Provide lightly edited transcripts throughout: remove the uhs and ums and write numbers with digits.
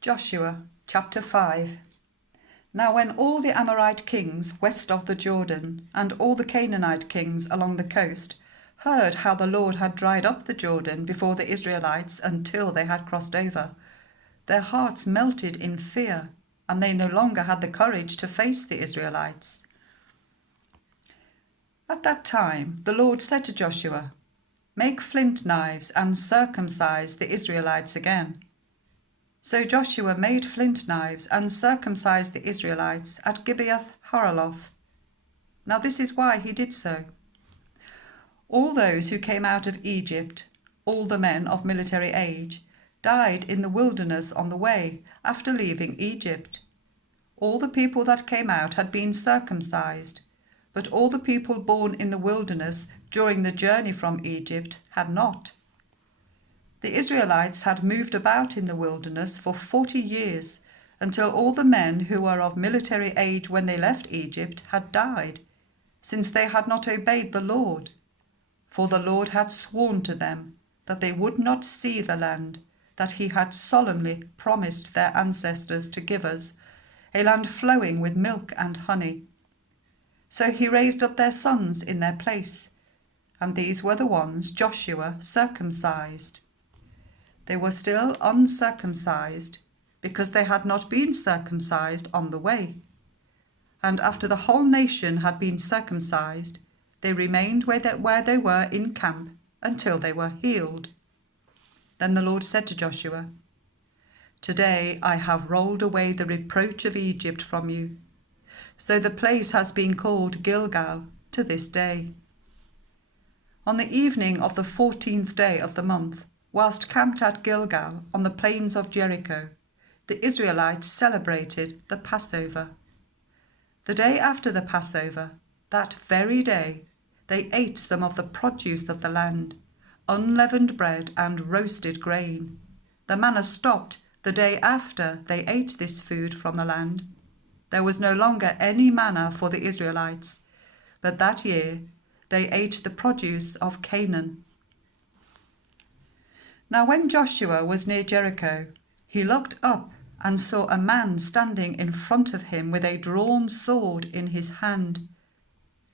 Joshua chapter 5. Now when all the Amorite kings west of the Jordan and all the Canaanite kings along the coast heard how the Lord had dried up the Jordan before the Israelites until they had crossed over, their hearts melted in fear, and they no longer had the courage to face the Israelites. At that time the Lord said to Joshua, "Make flint knives and circumcise the Israelites again." So Joshua made flint knives and circumcised the Israelites at Gibeath Haraloth. Now this is why he did so. All those who came out of Egypt, all the men of military age, died in the wilderness on the way after leaving Egypt. All the people that came out had been circumcised, but all the people born in the wilderness during the journey from Egypt had not. The Israelites had moved about in the wilderness for 40 years, until all the men who were of military age when they left Egypt had died, since they had not obeyed the Lord. For the Lord had sworn to them that they would not see the land that he had solemnly promised their ancestors to give us, a land flowing with milk and honey. So he raised up their sons in their place, and these were the ones Joshua circumcised. They were still uncircumcised, because they had not been circumcised on the way. And after the whole nation had been circumcised, they remained where they were in camp until they were healed. Then the Lord said to Joshua, "Today I have rolled away the reproach of Egypt from you." So the place has been called Gilgal to this day. On the evening of the 14th day of the month, whilst camped at Gilgal on the plains of Jericho, the Israelites celebrated the Passover. The day after the Passover, that very day, they ate some of the produce of the land, unleavened bread and roasted grain. The manna stopped the day after they ate this food from the land. There was no longer any manna for the Israelites, but that year they ate the produce of Canaan. Now when Joshua was near Jericho, he looked up and saw a man standing in front of him with a drawn sword in his hand.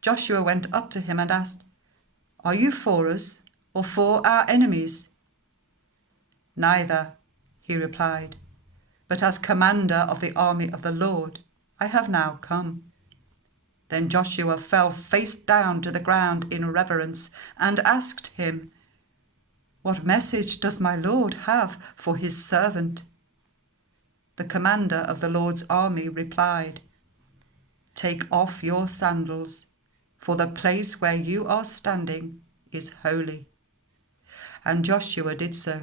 Joshua went up to him and asked, "Are you for us or for our enemies?" "Neither," he replied, "but as commander of the army of the Lord, I have now come." Then Joshua fell face down to the ground in reverence and asked him, "What message does my Lord have for his servant?" The commander of the Lord's army replied, "Take off your sandals, for the place where you are standing is holy." And Joshua did so,